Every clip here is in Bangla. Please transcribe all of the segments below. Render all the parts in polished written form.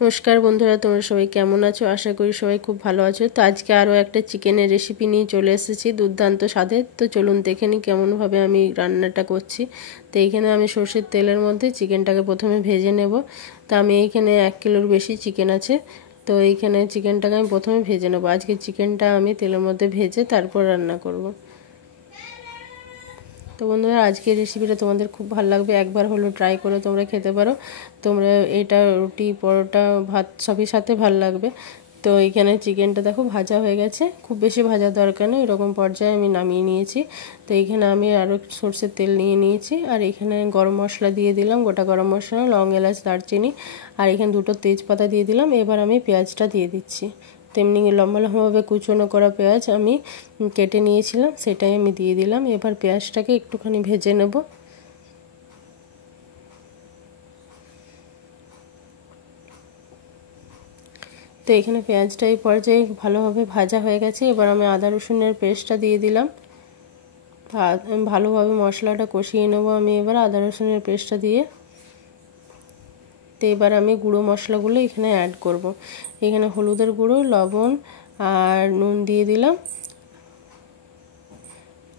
নমস্কার বন্ধুরা, তোমরা সবাই কেমন আছো? আশা করি সবাই খুব ভালো আছো। তো আজকে আরও একটা চিকেনের রেসিপি নিয়ে চলে এসেছি, দুর্দান্ত স্বাদের। তো চলুন দেখে নিই কেমনভাবে আমি রান্নাটা করছি। তো এইখানে আমি সর্ষের তেলের মধ্যে চিকেনটাকে প্রথমে ভেজে নেব। তো আমি এইখানে 1 কিলোর বেশি চিকেন আছে। তো এইখানে চিকেনটাকে আমি প্রথমে ভেজে নেব। আজকে চিকেনটা আমি তেলের মধ্যে ভেজে তারপর রান্না করব। তো বন্ধুরা, আজকের রেসিপিটা তোমাদের খুব ভালো লাগবে, একবার হলো ট্রাই করে তোমরা খেতে পারো। তোমরা এটা রুটি, পরোটা, ভাত সবই সাথে ভালো লাগবে। তো এইখানে চিকেনটা দেখো ভাজা হয়ে গেছে, খুব বেশি ভাজার দরকার নেই, এরকম পর্যায়ে আমি নামিয়ে নিয়েছি। তো এইখানে আমি আরও সরষের তেল নিয়ে নিয়েছি, আর এখানে গরম মশলা দিয়ে দিলাম, গোটা গরম মশলা, লং, এলাচ, দারচিনি, আর এখানে 2টো তেজপাতা দিয়ে দিলাম। এবার আমি পেঁয়াজটা দিয়ে দিচ্ছি। তেমনি লম্বা লম্বাভাবে কুচনো করা পেঁয়াজ আমি কেটে নিয়েছিলাম, সেটাই আমি দিয়ে দিলাম। এবার পেঁয়াজটাকে একটুখানি ভেজে নেব। তো এখানে পেঁয়াজটা এই পর্যায়ে ভালোভাবে ভাজা হয়ে গেছে। এবার আমি আদা রসুনের পেস্টটা দিয়ে দিলাম। ভালোভাবে মশলাটা কষিয়ে নেব আমি এবার আদা রসুনের পেস্টটা দিয়ে। তো এবার আমি গুঁড়ো মশলাগুলো এখানে অ্যাড করব। এখানে হলুদের গুঁড়ো, লবণ আর নুন দিয়ে দিলাম,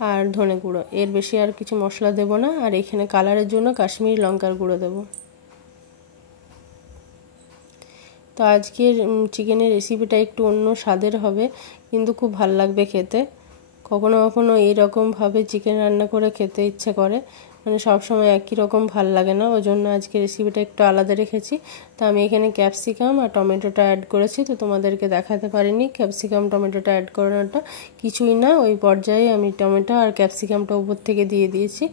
আর ধনে গুঁড়ো। এর বেশি আর কিছু মশলা দেব না। আর এখানে কালারের জন্য কাশ্মীরি লঙ্কার গুঁড়ো দেব। তো আজকের চিকেনের রেসিপিটা একটু অন্য স্বাদের হবে, কিন্তু খুব ভালো লাগবে খেতে। কখনো কখনো এইরকমভাবে চিকেন রান্না করে খেতে ইচ্ছে করে, মানে সবসময় একই রকম ভাল লাগে না, ওই জন্য আজকে রেসিপিটা একটু আলাদা রেখেছি। তো আমি এখানে ক্যাপসিকাম আর টমেটোটা অ্যাড করেছি, তো তোমাদেরকে দেখাতে পারিনি। ক্যাপসিকাম টমেটোটা অ্যাড করানোটা কিছুই না, ওই পর্যায়ে আমি টমেটো আর ক্যাপসিকামটা উপর থেকে দিয়ে দিয়েছি।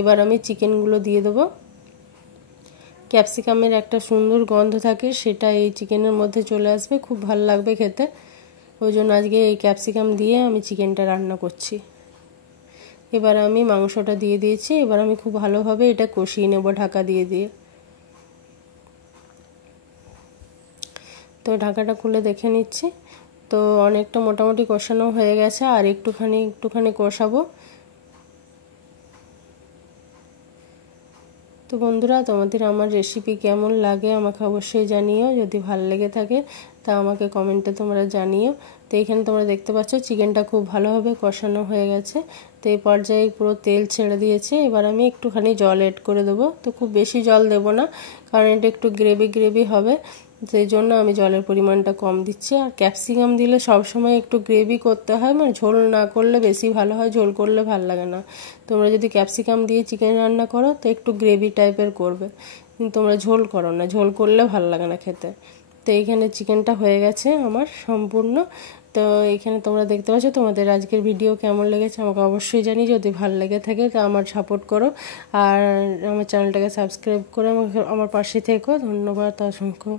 এবার আমি চিকেনগুলো দিয়ে দেবো। ক্যাপসিকামের একটা সুন্দর গন্ধ থাকে, সেটা এই চিকেনের মধ্যে চলে আসবে, খুব ভালো লাগবে খেতে। ওই জন্য আজকে এই ক্যাপসিকাম দিয়ে আমি চিকেনটা রান্না করছি। এবার আমি মাংসটা দিয়ে দিয়েছি। এবার আমি খুব ভালোভাবে এটা কষিয়ে নেব ঢাকা দিয়ে দিয়ে। তো ঢাকাটা খুলে দেখে নিচ্ছি। তো অনেকটা মোটামুটি কষানো হয়ে গেছে, আর একটুখানি কষাবো। তো বন্ধুরা, তোমাদের আমার রেসিপি কেমন লাগে আমাকে অবশ্যই জানিও। যদি ভালো লেগে থাকে তা আমাকে কমেন্টে তোমরা জানিও। তো এখানে তোমরা দেখতে পাচ্ছ চিকেনটা খুব ভালোভাবে কষানো হয়ে গেছে। তো এই পর্যায়ে পুরো তেল ছেড়ে দিয়েছে। এবার আমি একটুখানি জল এড করে দেবো। তো খুব বেশি জল দেব না, কারণ এটা একটু গ্রেভি হবে, সেই জন্য আমি জলের পরিমাণটা কম দিচ্ছি। আর ক্যাপসিকাম দিলে সবসময় একটু গ্রেভি করতে হয়, মানে ঝোল না করলে বেশি ভালো হয়, ঝোল করলে ভালো লাগে না। তোমরা যদি ক্যাপসিকাম দিয়ে চিকেন রান্না করো তো একটু গ্রেভি টাইপের করবে, কিন্তু তোমরা ঝোল করো না, ঝোল করলে ভালো লাগে না খেতে। তো এইখানে চিকেনটা হয়ে গেছে আমার সম্পূর্ণ। তো এইখানে তোমরা দেখতে পাচ্ছ। তোমাদের আজকের ভিডিও কেমন লেগেছে আমাকে অবশ্যই জানি। যদি ভালো লেগে থাকে তা আমার সাপোর্ট করো, আর আমার চ্যানেলটাকে সাবস্ক্রাইব করে আমার পাশে থেকো। ধন্যবাদ অসংখ্য।